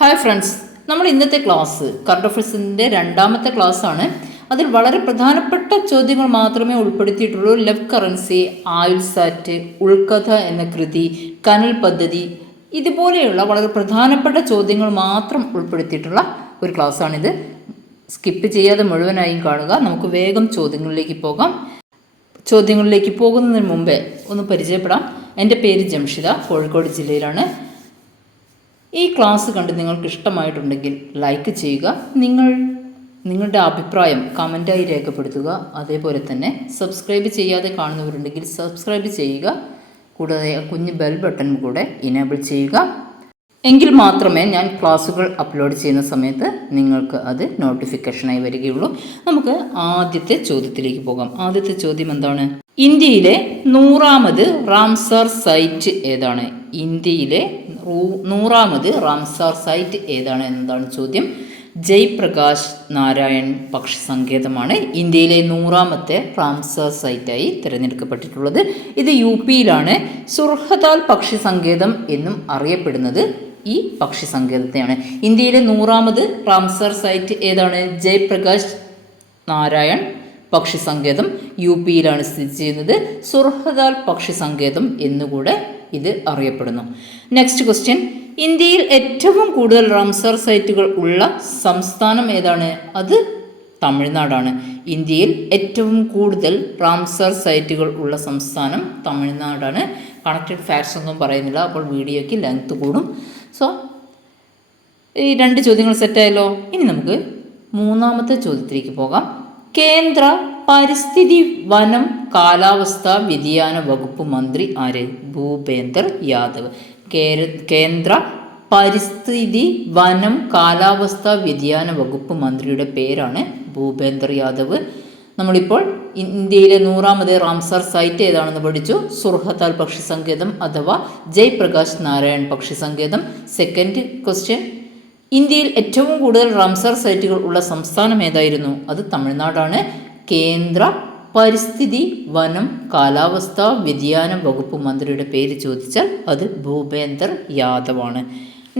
Hi friends, നമ്മൾ ഇന്നത്തെ class current അഫയേഴ്സിൻ്റെ രണ്ടാമത്തെ ക്ലാസ്സാണ്. അതിൽ വളരെ പ്രധാനപ്പെട്ട ചോദ്യങ്ങൾ മാത്രമേ ഉൾപ്പെടുത്തിയിട്ടുള്ളൂ. ലവ് കറൻസി, ആയുൽ സാറ്റ്, ഉൾക്കഥ എന്ന കൃതി, കനൽ പദ്ധതി, ഇതുപോലെയുള്ള വളരെ പ്രധാനപ്പെട്ട ചോദ്യങ്ങൾ മാത്രം ഉൾപ്പെടുത്തിയിട്ടുള്ള ഒരു ക്ലാസ്സാണിത്. സ്കിപ്പ് ചെയ്യാതെ മുഴുവനായും കാണുക. നമുക്ക് വേഗം ചോദ്യങ്ങളിലേക്ക് പോകാം. ചോദ്യങ്ങളിലേക്ക് പോകുന്നതിന് മുമ്പേ ഒന്ന് പരിചയപ്പെടാം. എൻ്റെ പേര് ജംഷിദ, കോഴിക്കോട് ജില്ലയിലാണ്. ഈ ക്ലാസ് കണ്ട് നിങ്ങൾക്ക് ഇഷ്ടമായിട്ടുണ്ടെങ്കിൽ ലൈക്ക് ചെയ്യുക. നിങ്ങളുടെ അഭിപ്രായം കമൻറ്റായി രേഖപ്പെടുത്തുക. അതേപോലെ തന്നെ സബ്സ്ക്രൈബ് ചെയ്യാതെ കാണുന്നവരുണ്ടെങ്കിൽ സബ്സ്ക്രൈബ് ചെയ്യുക. കൂടാതെ കുഞ്ഞ് ബെൽ ബട്ടൺ കൂടെ ഇനേബിൾ ചെയ്യുക. എങ്കിൽ മാത്രമേ ഞാൻ ക്ലാസ്സുകൾ അപ്ലോഡ് ചെയ്യുന്ന സമയത്ത് നിങ്ങൾക്ക് അത് നോട്ടിഫിക്കേഷനായി വരികയുള്ളൂ. നമുക്ക് ആദ്യത്തെ ചോദ്യത്തിലേക്ക് പോകാം. ആദ്യത്തെ ചോദ്യം എന്താണ്? ഇന്ത്യയിലെ 100ാമത് റാംസാർ സൈറ്റ് ഏതാണ്? ഇന്ത്യയിലെ 100ാമത് റാംസാർ സൈറ്റ് ഏതാണ് എന്നതാണ് ചോദ്യം. ജയ്പ്രകാശ് നാരായൺ പക്ഷി സങ്കേതമാണ് ഇന്ത്യയിലെ 100ാമത്തെ റാംസാർ സൈറ്റായി തിരഞ്ഞെടുക്കപ്പെട്ടിട്ടുള്ളത്. ഇത് യുപിയിലാണ്. സുർഹതാൽ പക്ഷി സങ്കേതം എന്നും അറിയപ്പെടുന്നത് ഈ പക്ഷി സങ്കേതത്തെയാണ്. ഇന്ത്യയിലെ 100ാമത് റാംസാർ സൈറ്റ് ഏതാണ്? ജയ്പ്രകാശ് നാരായൺ പക്ഷി സങ്കേതം യുപിയിലാണ് സ്ഥിതി ചെയ്യുന്നത്. സുർഹതാൽ പക്ഷി സങ്കേതം എന്നുകൂടെ ഇത് അറിയപ്പെടുന്നു. നെക്സ്റ്റ് ക്വസ്റ്റ്യൻ, ഇന്ത്യയിൽ ഏറ്റവും കൂടുതൽ റാംസാർ സൈറ്റുകൾ ഉള്ള സംസ്ഥാനം ഏതാണ്? അത് തമിഴ്നാടാണ്. ഇന്ത്യയിൽ ഏറ്റവും കൂടുതൽ റാംസാർ സൈറ്റുകൾ ഉള്ള സംസ്ഥാനം തമിഴ്നാടാണ്. കണക്റ്റഡ് ഫാക്ട്സ് ഒന്നും പറയുന്നില്ല, അപ്പോൾ വീഡിയോയ്ക്ക് ലെങ്ത് കൂടും. സോ ഈ രണ്ട് ചോദ്യങ്ങൾ സെറ്റായല്ലോ. ഇനി നമുക്ക് മൂന്നാമത്തെ ചോദ്യത്തിലേക്ക് പോകാം. കേന്ദ്ര പരിസ്ഥിതി വനം കാലാവസ്ഥാ വ്യതിയാന വകുപ്പ് മന്ത്രി ആര്? ഭൂപേന്ദർ യാദവ്. കേന്ദ്ര പരിസ്ഥിതി വനം കാലാവസ്ഥാ വ്യതിയാന വകുപ്പ് മന്ത്രിയുടെ പേരാണ് ഭൂപേന്ദർ യാദവ്. നമ്മളിപ്പോൾ ഇന്ത്യയിലെ 100ാമത് റാംസാർ സൈറ്റ് ഏതാണെന്ന് പഠിച്ചു. സുർഹതാൽ പക്ഷി സങ്കേതം അഥവാ ജയ്പ്രകാശ് നാരായൺ പക്ഷി സങ്കേതം. സെക്കൻഡ് ക്വസ്റ്റ്യൻ, ഇന്ത്യയിൽ ഏറ്റവും കൂടുതൽ റാംസാർ സൈറ്റുകൾ ഉള്ള സംസ്ഥാനം ഏതായിരുന്നു? അത് തമിഴ്നാടാണ്. കേന്ദ്ര പരിസ്ഥിതി വനം കാലാവസ്ഥാ വ്യതിയാന വകുപ്പ് മന്ത്രിയുടെ പേര് ചോദിച്ചാൽ അത് ഭൂപേന്ദർ യാദവാണ്.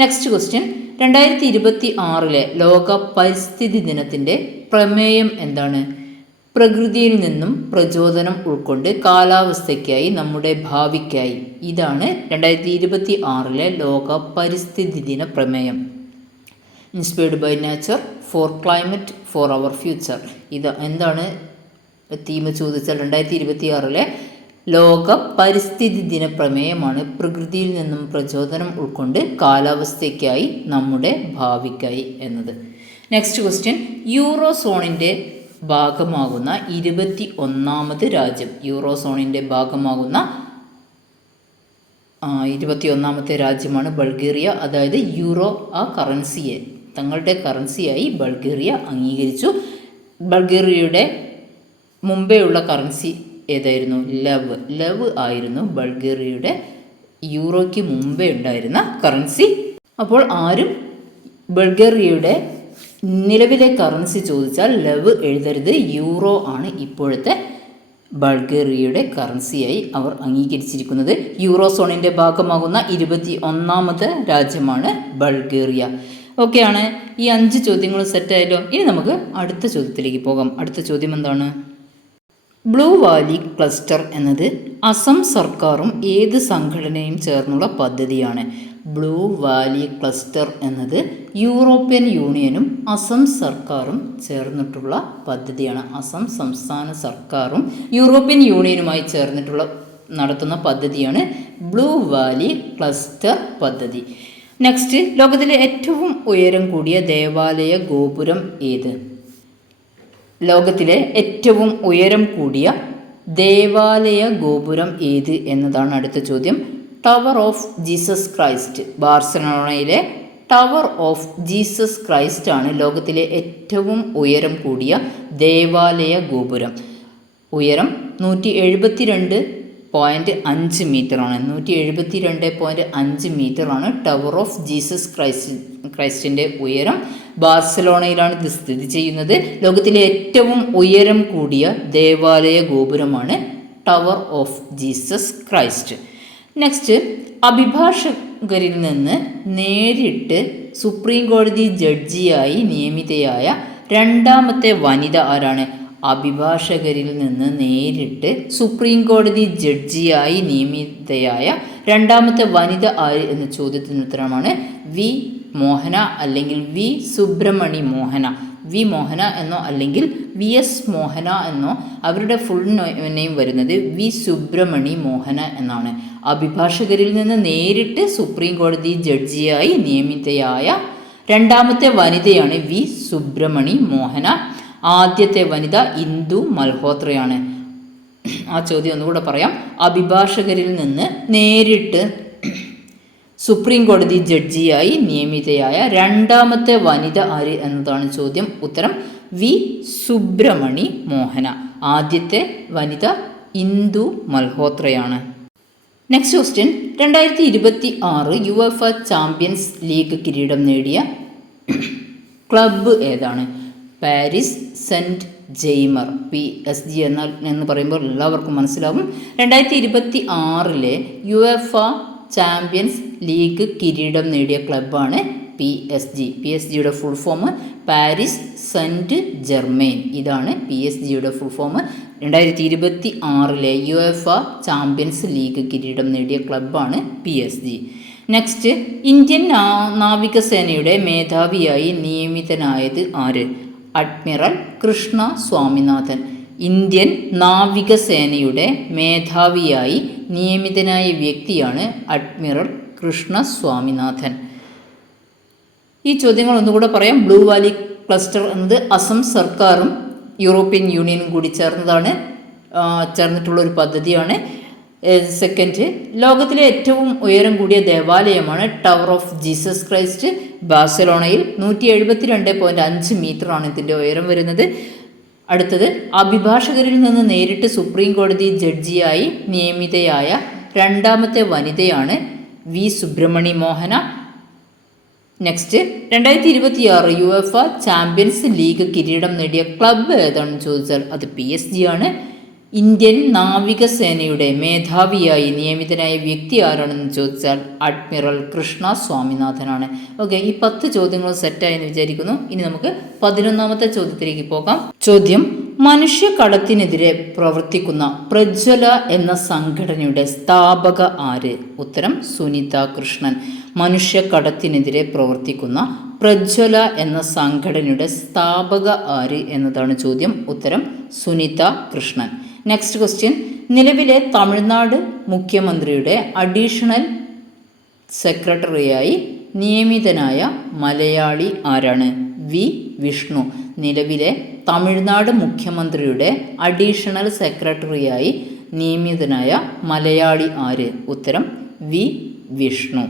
നെക്സ്റ്റ് ക്വസ്റ്റ്യൻ, 2026 ലോക പരിസ്ഥിതി ദിനത്തിൻ്റെ പ്രമേയം എന്താണ്? പ്രകൃതിയിൽ നിന്നും പ്രചോദനം ഉൾക്കൊണ്ട് കാലാവസ്ഥയ്ക്കായി നമ്മുടെ ഭാവിക്കായി. ഇതാണ് 2026 ലോക പരിസ്ഥിതി ദിന പ്രമേയം. Inspired by nature for climate for our future. ഇത് എന്താണ് തീം ചോദിച്ചാൽ 2026 ലോക പരിസ്ഥിതി ദിന പ്രമേയമാണ് പ്രകൃതിയിൽ നിന്നും പ്രചോദനം ഉൾക്കൊണ്ട് കാലാവസ്ഥയ്ക്കായി നമ്മുടെ ഭാവിക്കായി എന്നത്. നെക്സ്റ്റ് ക്വസ്റ്റ്യൻ, യൂറോസോണിൻ്റെ ഭാഗമാകുന്ന 21ാമത് രാജ്യം. യൂറോസോണിൻ്റെ ഭാഗമാകുന്ന 21ാമത്തെ രാജ്യമാണ് ബൾഗേറിയ. അതായത് യൂറോ ആ കറൻസിയെ തങ്ങളുടെ കറൻസിയായി ബൾഗേറിയ അംഗീകരിച്ചു. ബൾഗേറിയയുടെ മുമ്പേ ഉള്ള കറൻസി ഏതായിരുന്നു? ലവ് ആയിരുന്നു ബൾഗേറിയയുടെ യൂറോയ്ക്ക് മുമ്പേ ഉണ്ടായിരുന്ന കറൻസി. അപ്പോൾ ആരും ബൾഗേറിയയുടെ നിലവിലെ കറൻസി ചോദിച്ചാൽ ലവ് എഴുതരുത്. യൂറോ ആണ് ഇപ്പോഴത്തെ ബൾഗേറിയയുടെ കറൻസിയായി അവർ അംഗീകരിച്ചിരിക്കുന്നത്. യൂറോസോണിൻ്റെ ഭാഗമാകുന്ന 21ാമത് രാജ്യമാണ് ബൾഗേറിയ. ഓക്കെയാണ്. ഈ 5 ചോദ്യങ്ങൾ സെറ്റായല്ലോ. ഇനി നമുക്ക് അടുത്ത ചോദ്യത്തിലേക്ക് പോകാം. അടുത്ത ചോദ്യം എന്താണ്? ബ്ലൂ വാലി ക്ലസ്റ്റർ എന്നത് അസം സർക്കാരും ഏത് സംഘടനയും ചേർന്നുള്ള പദ്ധതിയാണ്? ബ്ലൂ വാലി ക്ലസ്റ്റർ എന്നത് യൂറോപ്യൻ യൂണിയനും അസം സർക്കാരും ചേർന്നിട്ടുള്ള പദ്ധതിയാണ്. അസം സംസ്ഥാന സർക്കാരും യൂറോപ്യൻ യൂണിയനുമായി ചേർന്നിട്ടുള്ള നടത്തുന്ന പദ്ധതിയാണ് ബ്ലൂ വാലി ക്ലസ്റ്റർ പദ്ധതി. നെക്സ്റ്റ്, ലോകത്തിലെ ഏറ്റവും ഉയരം കൂടിയ ദേവാലയ ഗോപുരം ഏത്? ലോകത്തിലെ ഏറ്റവും ഉയരം കൂടിയ ദേവാലയ ഗോപുരം ഏത് എന്നതാണ് അടുത്ത ചോദ്യം. Tower of Jesus Christ. ബാർസലോണയിലെ ടവർ ഓഫ് ജീസസ് ക്രൈസ്റ്റ് ആണ് ലോകത്തിലെ ഏറ്റവും ഉയരം കൂടിയ ദേവാലയ ഗോപുരം. ഉയരം 172.5 മീറ്ററാണ്. 172.5 മീറ്ററാണ് ടവർ ഓഫ് ജീസസ് ക്രൈസ്റ്റിൻ്റെ ഉയരം. ബാർസലോണയിലാണ് ഇത് സ്ഥിതി ചെയ്യുന്നത്. ലോകത്തിലെ ഏറ്റവും ഉയരം കൂടിയ ദേവാലയ ഗോപുരമാണ് tower of Jesus Christ. Next, അഭിഭാഷകരിൽ നിന്ന് നേരിട്ട് സുപ്രീം കോടതി ജഡ്ജിയായി നിയമിതയായ രണ്ടാമത്തെ വനിത ആരാണ്? അഭിഭാഷകരിൽ നിന്ന് നേരിട്ട് സുപ്രീം കോടതി ജഡ്ജിയായി നിയമിതയായ രണ്ടാമത്തെ വനിത ആര് എന്ന ചോദ്യത്തിന് ഉത്തരമാണ് വി മോഹന അല്ലെങ്കിൽ വി സുബ്രഹ്മണി മോഹന. വി മോഹന എന്നോ അല്ലെങ്കിൽ വി എസ് മോഹന എന്നോ അവരുടെ ഫുൾ നെയിം വരുന്നത് വി സുബ്രഹ്മണി മോഹന എന്നാണ്. അഭിഭാഷകരിൽ നിന്ന് നേരിട്ട് സുപ്രീം കോടതി ജഡ്ജിയായി നിയമിതയായ രണ്ടാമത്തെ വനിതയാണ് വി സുബ്രഹ്മണി മോഹന. ആദ്യത്തെ വനിത ഇന്ദു മൽഹോത്രയാണ്. ആ ചോദ്യം ഒന്നുകൂടെ പറയാം. അഭിഭാഷകരിൽ നിന്ന് നേരിട്ട് സുപ്രീം കോടതി ജഡ്ജിയായി നിയമിതയായ രണ്ടാമത്തെ വനിത ആര് എന്നതാണ് ചോദ്യം. ഉത്തരം വി സുബ്രഹ്മണി മോഹന. ആദ്യത്തെ വനിത ഇന്ദു മൽഹോത്രയാണ്. Next question, 2026 UEFA champions league കിരീടം നേടിയ ക്ലബ്ബ് ഏതാണ്? Paris cent ജെയ്മർ. PSG എന്ന് പറയുമ്പോൾ എല്ലാവർക്കും മനസ്സിലാവും. 2026 യുവേഫ ചാമ്പ്യൻസ് ലീഗ് കിരീടം നേടിയ ക്ലബ്ബാണ് PSG യുടെ full form Paris Saint Germain. ഇതാണ് PSG യുടെ full form. 2026 UEFA champions league കിരീടം നേടിയ ക്ലബ്ബാണ് PSG. നെക്സ്റ്റ്, ഇന്ത്യൻ നാവികസേനയുടെ മേധാവിയായി നിയമിതനായത് ആര്? അഡ്മിറൽ കൃഷ്ണ സ്വാമിനാഥൻ. ഇന്ത്യൻ നാവികസേനയുടെ മേധാവിയായി നിയമിതനായ വ്യക്തിയാണ് അഡ്മിറൽ കൃഷ്ണ സ്വാമിനാഥൻ. ഈ ചോദ്യങ്ങൾ ഒന്നുകൂടെ പറയാം. ബ്ലൂ വാലി ക്ലസ്റ്റർ എന്നത് അസം സർക്കാരും യൂറോപ്യൻ യൂണിയനും കൂടി ചേർന്നിട്ടുള്ളൊരു പദ്ധതിയാണ്. സെക്കൻഡ്, ലോകത്തിലെ ഏറ്റവും ഉയരം കൂടിയ ദേവാലയമാണ് ടവർ ഓഫ് ജീസസ് ക്രൈസ്റ്റ് ബാഴ്സലോണയിൽ. 172.5 മീറ്ററാണ് ഇതിൻ്റെ ഉയരം വരുന്നത്. അടുത്തത്, അഭിഭാഷകരിൽ നിന്ന് നേരിട്ട് സുപ്രീം കോടതി ജഡ്ജിയായി നിയമിതയായ രണ്ടാമത്തെ വനിതയാണ് വി സുബ്രഹ്മണി മോഹന. നെക്സ്റ്റ്, 2026 യുവേഫ ചാമ്പ്യൻസ് ലീഗ് കിരീടം നേടിയ ക്ലബ്ബ് ഏതാണെന്ന് ചോദിച്ചാൽ അത് PSG ആണ്. ഇന്ത്യൻ നാവികസേനയുടെ മേധാവിയായി നിയമിതനായ വ്യക്തി ആരാണെന്ന് ചോദിച്ചാൽ അഡ്മിറൽ കൃഷ്ണ സ്വാമിനാഥനാണ്. ഓക്കെ, ഈ 10 ചോദ്യങ്ങളും സെറ്റായെന്ന് വിചാരിക്കുന്നു. ഇനി നമുക്ക് 11ാമത്തെ ചോദ്യത്തിലേക്ക് പോകാം. ചോദ്യം, മനുഷ്യക്കടത്തിനെതിരെ പ്രവർത്തിക്കുന്ന പ്രജ്വല എന്ന സംഘടനയുടെ സ്ഥാപക ആര്? ഉത്തരം സുനിത കൃഷ്ണൻ. മനുഷ്യക്കടത്തിനെതിരെ പ്രവർത്തിക്കുന്ന പ്രജ്വല എന്ന സംഘടനയുടെ സ്ഥാപക ആര് എന്നതാണ് ചോദ്യം. ഉത്തരം സുനിത കൃഷ്ണൻ. നെക്സ്റ്റ് ക്വസ്റ്റ്യൻ, നിലവിലെ തമിഴ്നാട് മുഖ്യമന്ത്രിയുടെ അഡീഷണൽ സെക്രട്ടറിയായി നിയമിതനായ മലയാളി ആരാണ്? വി വിഷ്ണു. നിലവിലെ തമിഴ്നാട് മുഖ്യമന്ത്രിയുടെ അഡീഷണൽ സെക്രട്ടറിയായി നിയമിതനായ മലയാളി ആര്? ഉത്തരം വി വിഷ്ണു.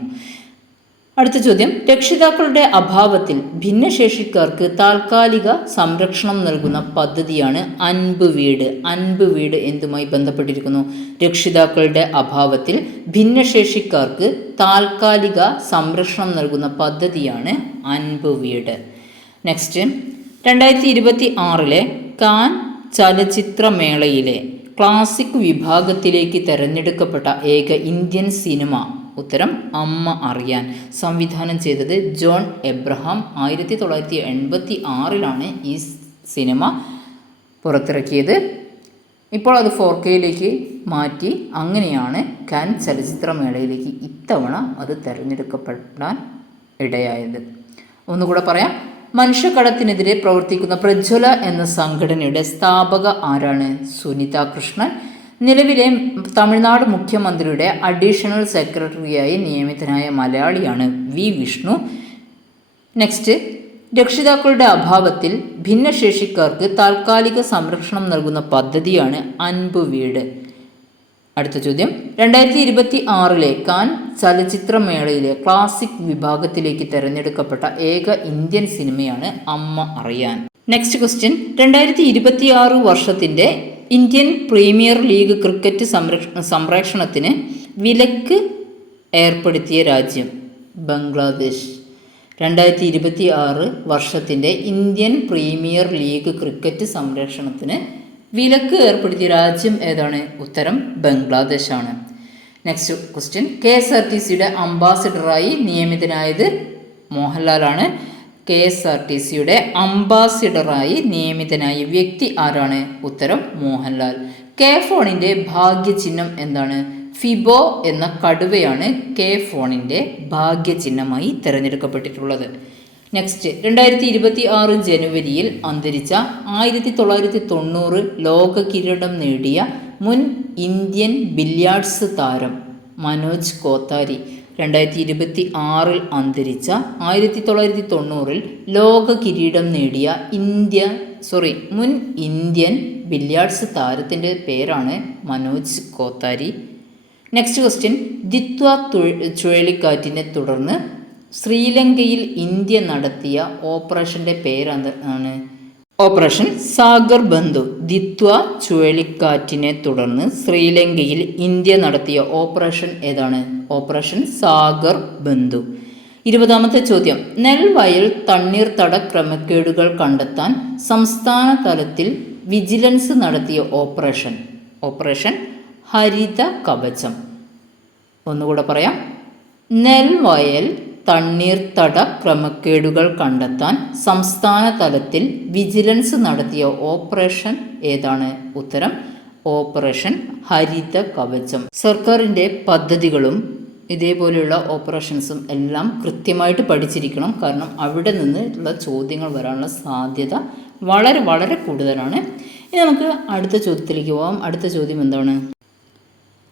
അടുത്ത ചോദ്യം, രക്ഷിതാക്കളുടെ അഭാവത്തിൽ ഭിന്നശേഷിക്കാർക്ക് താൽക്കാലിക സംരക്ഷണം നൽകുന്ന പദ്ധതിയാണ് അൻപ് വീട്. അൻപ് വീട് എന്തുമായി ബന്ധപ്പെട്ടിരിക്കുന്നു? രക്ഷിതാക്കളുടെ അഭാവത്തിൽ ഭിന്നശേഷിക്കാർക്ക് താൽക്കാലിക സംരക്ഷണം നൽകുന്ന പദ്ധതിയാണ് അൻപ് വീട്. നെക്സ്റ്റ്, 2026 കാൻ ചലച്ചിത്രമേളയിലെ ക്ലാസിക് വിഭാഗത്തിലേക്ക് തിരഞ്ഞെടുക്കപ്പെട്ട ഏക ഇന്ത്യൻ സിനിമ. ഉത്തരം അമ്മ അറിയാൻ. സംവിധാനം ചെയ്തത് ജോൺ എബ്രഹാം. 1986 ഈ സിനിമ പുറത്തിറക്കിയത്. ഇപ്പോൾ അത് 4K മാറ്റി. അങ്ങനെയാണ് കാൻ ചലച്ചിത്രമേളയിലേക്ക് ഇത്തവണ അത് തിരഞ്ഞെടുക്കപ്പെടാൻ ഇടയായത്. ഒന്നുകൂടെ പറയാം. മനുഷ്യക്കടത്തിനെതിരെ പ്രവർത്തിക്കുന്ന പ്രജ്വല എന്ന സംഘടനയുടെ സ്ഥാപക ആരാണ്? സുനിത കൃഷ്ണൻ. നിലവിലെ തമിഴ്നാട് മുഖ്യമന്ത്രിയുടെ അഡീഷണൽ സെക്രട്ടറിയായി നിയമിതനായ മലയാളിയാണ് വി വിഷ്ണു. നെക്സ്റ്റ്, രക്ഷിതാക്കളുടെ അഭാവത്തിൽ ഭിന്നശേഷിക്കാർക്ക് താൽക്കാലിക സംരക്ഷണം നൽകുന്ന പദ്ധതിയാണ് അൻപ് വീട്. അടുത്ത ചോദ്യം, 2026 കാൻ ചലച്ചിത്രമേളയിലെ ക്ലാസിക് വിഭാഗത്തിലേക്ക് തിരഞ്ഞെടുക്കപ്പെട്ട ഏക ഇന്ത്യൻ സിനിമയാണ് അമ്മ അറിയാൻ. നെക്സ്റ്റ് ക്വസ്റ്റ്യൻ, 2026 വർഷത്തിൻ്റെ ഇന്ത്യൻ പ്രീമിയർ ലീഗ് ക്രിക്കറ്റ് സംപ്രേഷണത്തിന് വിലക്ക് ഏർപ്പെടുത്തിയ രാജ്യം ബംഗ്ലാദേശ്. 2026 വർഷത്തിൻ്റെ ഇന്ത്യൻ പ്രീമിയർ ലീഗ് ക്രിക്കറ്റ് സംപ്രേഷണത്തിന് വിലക്ക് ഏർപ്പെടുത്തിയ രാജ്യം ഏതാണ്? ഉത്തരം ബംഗ്ലാദേശാണ്. നെക്സ്റ്റ് ക്വസ്റ്റ്യൻ, KSRTCയുടെ അംബാസിഡറായി നിയമിതനായത് മോഹൻലാലാണ് KSRTCയുടെ അംബാസിഡറായി നിയമിതനായ വ്യക്തി ആരാണ്? ഉത്തരം മോഹൻലാൽ. കെ ഫോണിൻ്റെ ഭാഗ്യചിഹ്നം എന്താണ്? ഫിബോ എന്ന കടുവയാണ് കെ ഫോണിൻ്റെ ഭാഗ്യചിഹ്നമായി തിരഞ്ഞെടുക്കപ്പെട്ടിട്ടുള്ളത്. നെക്സ്റ്റ്, 2026 ജനുവരിയിൽ അന്തരിച്ച 1990 ലോക കിരീടം നേടിയ മുൻ ഇന്ത്യൻ ബില്യാർഡ്സ് താരം മനോജ് കോത്താരി. 2026 അന്തരിച്ച 1990 ലോക കിരീടം നേടിയ മുൻ ഇന്ത്യൻ ബില്യാർഡ്സ് താരത്തിൻ്റെ പേരാണ് മനോജ് കോത്താരി. നെക്സ്റ്റ് ക്വസ്റ്റ്യൻ, ദിത്വ ചുഴലിക്കാറ്റിനെ തുടർന്ന് ശ്രീലങ്കയിൽ ഇന്ത്യ നടത്തിയ ഓപ്പറേഷൻ്റെ പേരെന്താണ്? ഓപ്പറേഷൻ സാഗർ ബന്ധു. ദിത്വ ചുഴലിക്കാറ്റിനെ തുടർന്ന് ശ്രീലങ്കയിൽ ഇന്ത്യ നടത്തിയ ഓപ്പറേഷൻ ഏതാണ്? ഓപ്പറേഷൻ സാഗർ ബന്ധു. 20ാമത്തെ ചോദ്യം, നെൽവയൽ തണ്ണീർത്തട ക്രമക്കേടുകൾ കണ്ടെത്താൻ സംസ്ഥാന തലത്തിൽ വിജിലൻസ് നടത്തിയ ഓപ്പറേഷൻ ഹരിത കവചം. ഒന്നുകൂടെ പറയാം. നെൽവയൽ തണ്ണീർത്തട ക്രമക്കേടുകൾ കണ്ടെത്താൻ സംസ്ഥാന തലത്തിൽ വിജിലൻസ് നടത്തിയ ഓപ്പറേഷൻ ഏതാണ്? ഉത്തരം ഓപ്പറേഷൻ ഹരിത കവചം. സർക്കാരിൻ്റെ പദ്ധതികളും ഇതേപോലെയുള്ള ഓപ്പറേഷൻസും എല്ലാം കൃത്യമായിട്ട് പഠിച്ചിരിക്കണം. കാരണം അവിടെ നിന്നുള്ള ചോദ്യങ്ങൾ വരാനുള്ള സാധ്യത വളരെ വളരെ കൂടുതലാണ്. ഇനി നമുക്ക് അടുത്ത ചോദ്യത്തിലേക്ക് പോകാം. അടുത്ത ചോദ്യം എന്താണ്?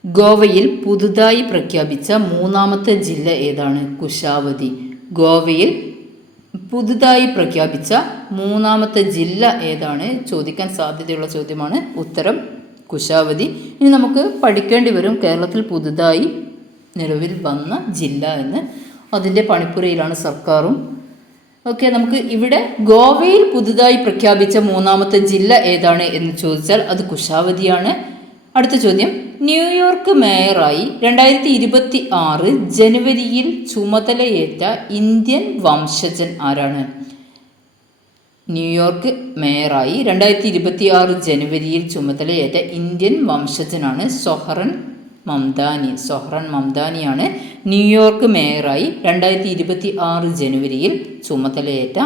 ഗോവയിൽ പുതുതായി പ്രഖ്യാപിച്ച 3ാമത്തെ ജില്ല ഏതാണ്? കുശാവതി. ഗോവയിൽ പുതുതായി പ്രഖ്യാപിച്ച 3ാമത്തെ ജില്ല ഏതാണ്? ചോദിക്കാൻ സാധ്യതയുള്ള ചോദ്യമാണ്. ഉത്തരം കുശാവതി. ഇനി നമുക്ക് പഠിക്കേണ്ടി വരും കേരളത്തിൽ പുതുതായി നിലവിൽ വന്ന ജില്ല എന്ന്. അതിൻ്റെ പണിപ്പുരയിലാണ് സർക്കാരും. ഓക്കെ, നമുക്ക് ഇവിടെ ഗോവയിൽ പുതുതായി പ്രഖ്യാപിച്ച 3ാമത്തെ ജില്ല ഏതാണ് എന്ന് ചോദിച്ചാൽ അത് കുശാവതിയാണ്. അടുത്ത ചോദ്യം, ന്യൂയോർക്ക് മേയറായി 2026 ജനുവരിയിൽ ചുമതലയേറ്റ ഇന്ത്യൻ വംശജൻ ആരാണ്? ന്യൂയോർക്ക് മേയറായി 2026 ജനുവരിയിൽ ചുമതലയേറ്റ ഇന്ത്യൻ വംശജനാണ് സൊഹ്റൻ മംദാനിയാണ് ന്യൂയോർക്ക് മേയറായി 2026 ജനുവരിയിൽ ചുമതലയേറ്റ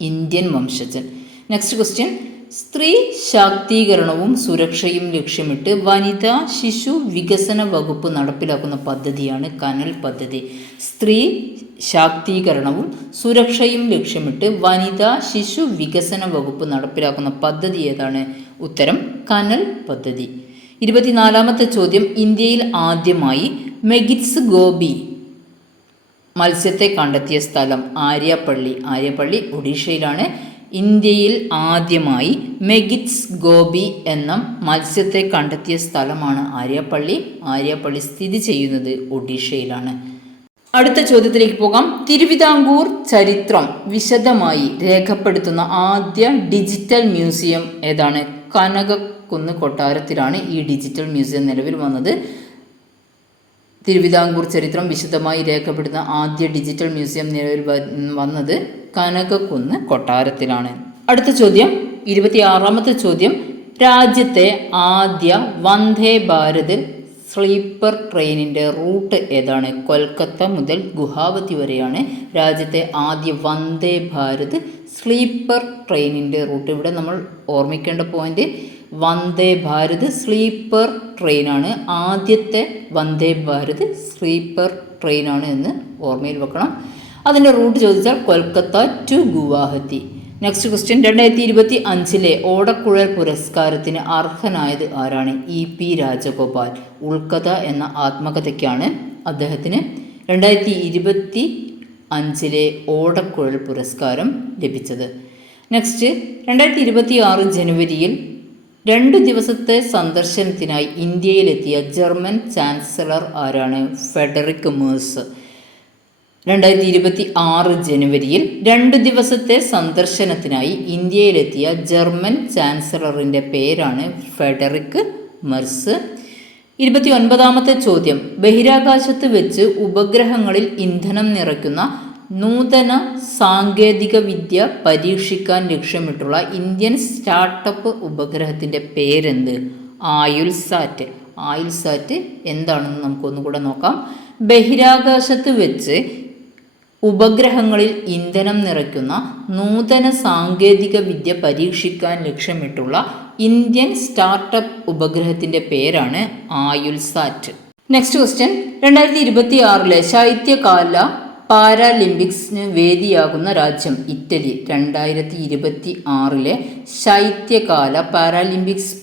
ഇന്ത്യൻ വംശജൻ. നെക്സ്റ്റ് ക്വസ്റ്റ്യൻ, സ്ത്രീ ശാക്തീകരണവും സുരക്ഷയും ലക്ഷ്യമിട്ട് വനിതാ ശിശു വികസന വകുപ്പ് നടപ്പിലാക്കുന്ന പദ്ധതിയാണ് കനൽ പദ്ധതി. സ്ത്രീ ശാക്തീകരണവും സുരക്ഷയും ലക്ഷ്യമിട്ട് വനിതാ ശിശു വികസന വകുപ്പ് നടപ്പിലാക്കുന്ന പദ്ധതി ഏതാണ്? ഉത്തരം കനൽ പദ്ധതി. 24ാമത്തെ ചോദ്യം, ഇന്ത്യയിൽ ആദ്യമായി മെഗിറ്റ്സ് ഗോബി മത്സ്യത്തെ കണ്ടെത്തിയ സ്ഥലം? ആര്യപ്പള്ളി ഒഡീഷയിലാണ്. ഇന്ത്യയിൽ ആദ്യമായി മെഗിറ്റ്സ് ഗോബി എന്ന മത്സ്യത്തെ കണ്ടെത്തിയ സ്ഥലമാണ് ആര്യപ്പള്ളി സ്ഥിതി ചെയ്യുന്നത് ഒഡീഷയിലാണ്. അടുത്ത ചോദ്യത്തിലേക്ക് പോകാം. തിരുവിതാംകൂർ ചരിത്രം വിശദമായി രേഖപ്പെടുത്തുന്ന ആദ്യ ഡിജിറ്റൽ മ്യൂസിയം ഏതാണ്? കനകക്കുന്ന് കൊട്ടാരത്തിലാണ് ഈ ഡിജിറ്റൽ മ്യൂസിയം നിലവിൽ വന്നത്. തിരുവിതാംകൂർ ചരിത്രം വിശദമായി രേഖപ്പെടുത്തുന്ന ആദ്യ ഡിജിറ്റൽ മ്യൂസിയം നിലവിൽ വന്നത് കനകക്കുന്ന് കൊട്ടാരത്തിലാണ്. അടുത്ത ചോദ്യം, 26ാമത്തെ ചോദ്യം, രാജ്യത്തെ ആദ്യ വന്ദേ ഭാരത് സ്ലീപ്പർ ട്രെയിനിൻ്റെ റൂട്ട് ഏതാണ്? കൊൽക്കത്ത മുതൽ ഗുവാഹത്തി വരെയാണ് രാജ്യത്തെ ആദ്യ വന്ദേ ഭാരത് സ്ലീപ്പർ ട്രെയിനിൻ്റെ റൂട്ട്. ഇവിടെ നമ്മൾ ഓർമ്മിക്കേണ്ട പോയിന്റ് വന്ദേ ഭാരത് സ്ലീപ്പർ ട്രെയിനാണ്. ആദ്യത്തെ വന്ദേ ഭാരത് സ്ലീപ്പർ ട്രെയിനാണ് എന്ന് ഓർമ്മയിൽ വെക്കണം. അതിൻ്റെ റൂട്ട് ചോദിച്ചാൽ Kolkata to Guwahati. Next question, 2025 Odakkuzhal പുരസ്കാരത്തിന് അർഹനായത് ആരാണ്? EP രാജഗോപാൽ. ഉൾക്കഥ എന്ന ആത്മകഥയ്ക്കാണ് അദ്ദേഹത്തിന് 2025 ഓടക്കുഴൽ പുരസ്കാരം ലഭിച്ചത്. നെക്സ്റ്റ്, 2026 ജനുവരിയിൽ 2 ദിവസത്തെ സന്ദർശനത്തിനായി ഇന്ത്യയിലെത്തിയ ജർമ്മൻ ചാൻസലർ ആരാണ്? Federico Merz. 2026 ജനുവരിയിൽ 2 ദിവസത്തെ സന്ദർശനത്തിനായി ഇന്ത്യയിലെത്തിയ ജർമ്മൻ ചാൻസലറിൻ്റെ പേരാണ് ഫെഡറിക് മെർസ്. 29ാമത്തെ ചോദ്യം, ബഹിരാകാശത്ത് വെച്ച് ഉപഗ്രഹങ്ങളിൽ ഇന്ധനം നിറയ്ക്കുന്ന നൂതന സാങ്കേതിക വിദ്യ പരീക്ഷിക്കാൻ ലക്ഷ്യമിട്ടുള്ള ഇന്ത്യൻ സ്റ്റാർട്ടപ്പ് ഉപഗ്രഹത്തിൻ്റെ പേരെന്ത്? ആയുൽസാറ്റ് എന്താണെന്ന് നമുക്കൊന്നുകൂടെ നോക്കാം. ബഹിരാകാശത്ത് വെച്ച് ഉപഗ്രഹങ്ങളിൽ ഇന്ധനം നിറയ്ക്കുന്ന നൂതന സാങ്കേതിക വിദ്യ പരീക്ഷിക്കാൻ ലക്ഷ്യമിട്ടുള്ള ഇന്ത്യൻ സ്റ്റാർട്ടപ്പ് ഉപഗ്രഹത്തിൻ്റെ പേരാണ് ആയുൽസാറ്റ്. നെക്സ്റ്റ് ക്വസ്റ്റ്യൻ, 2026 ശൈത്യകാല പാരാലിമ്പിക്സിന് വേദിയാകുന്ന രാജ്യം ഇറ്റലി. 2026 ശൈത്യകാല പാരാലിമ്പിക്സ്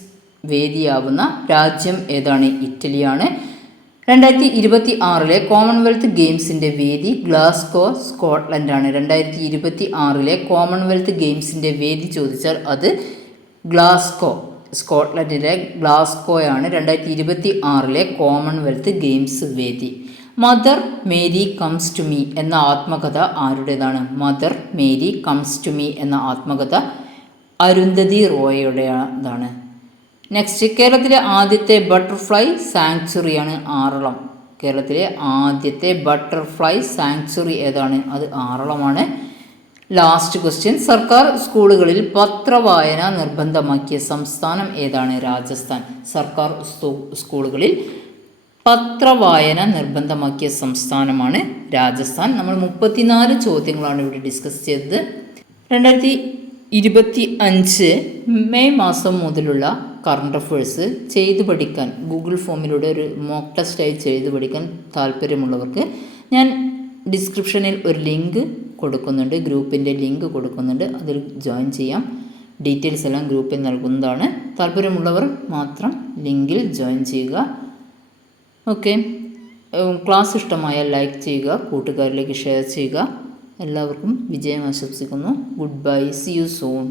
വേദിയാകുന്ന രാജ്യം ഏതാണ്? ഇറ്റലിയാണ്. 2026 കോമൺവെൽത്ത് ഗെയിംസിൻ്റെ വേദി ഗ്ലാസ്ഗോ, സ്കോട്ട്ലൻഡാണ്. 2026 കോമൺവെൽത്ത് ഗെയിംസിൻ്റെ വേദി ചോദിച്ചാൽ അത് ഗ്ലാസ്ഗോ, സ്കോട്ട്ലൻഡിലെ ഗ്ലാസ്ഗോയാണ് 2026 കോമൺവെൽത്ത് ഗെയിംസ് വേദി. Mother Mary Comes to Me എന്ന ആത്മകഥ ആരുടേതാണ്? Mother Mary Comes to Me എന്ന ആത്മകഥ അരുന്ധതി റോയുടേതാണ്. നെക്സ്റ്റ്, കേരളത്തിലെ ആദ്യത്തെ ബട്ടർഫ്ലൈ സാങ്ച്വറിയാണ് ആറളം. കേരളത്തിലെ ആദ്യത്തെ ബട്ടർഫ്ലൈ സാങ്ച്വറി ഏതാണ്? അത് ആറളമാണ്. ലാസ്റ്റ് ക്വസ്റ്റ്യൻ, സർക്കാർ സ്കൂളുകളിൽ പത്രവായന നിർബന്ധമാക്കിയ സംസ്ഥാനം ഏതാണ്? രാജസ്ഥാൻ. സർക്കാർ സ്കൂളുകളിൽ പത്രവായന നിർബന്ധമാക്കിയ സംസ്ഥാനമാണ് രാജസ്ഥാൻ. നമ്മൾ 34 ചോദ്യങ്ങളാണ് ഇവിടെ ഡിസ്കസ് ചെയ്തത്. 2025 മെയ് മാസം മുതലുള്ള കറണ്ട് അഫയേഴ്സ് ചെയ്തു പഠിക്കാൻ ഗൂഗിൾ ഫോമിലൂടെ ഒരു മോക്ക് ടെസ്റ്റായി ചെയ്തു പഠിക്കാൻ താല്പര്യമുള്ളവർക്ക് ഞാൻ ഡിസ്ക്രിപ്ഷനിൽ ഒരു ലിങ്ക് കൊടുക്കുന്നുണ്ട്, ഗ്രൂപ്പിൻ്റെ ലിങ്ക് കൊടുക്കുന്നുണ്ട്. അതിൽ ജോയിൻ ചെയ്യാം. ഡീറ്റെയിൽസ് എല്ലാം ഗ്രൂപ്പിൽ നൽകുന്നതാണ്. താല്പര്യമുള്ളവർ മാത്രം ലിങ്കിൽ ജോയിൻ ചെയ്യുക. ഓക്കെ, ക്ലാസ് ഇഷ്ടമായാൽ ലൈക്ക് ചെയ്യുക, കൂട്ടുകാരിലേക്ക് ഷെയർ ചെയ്യുക. എല്ലാവർക്കും വിജയം ആശംസിക്കുന്നു. Good bye, C you soon.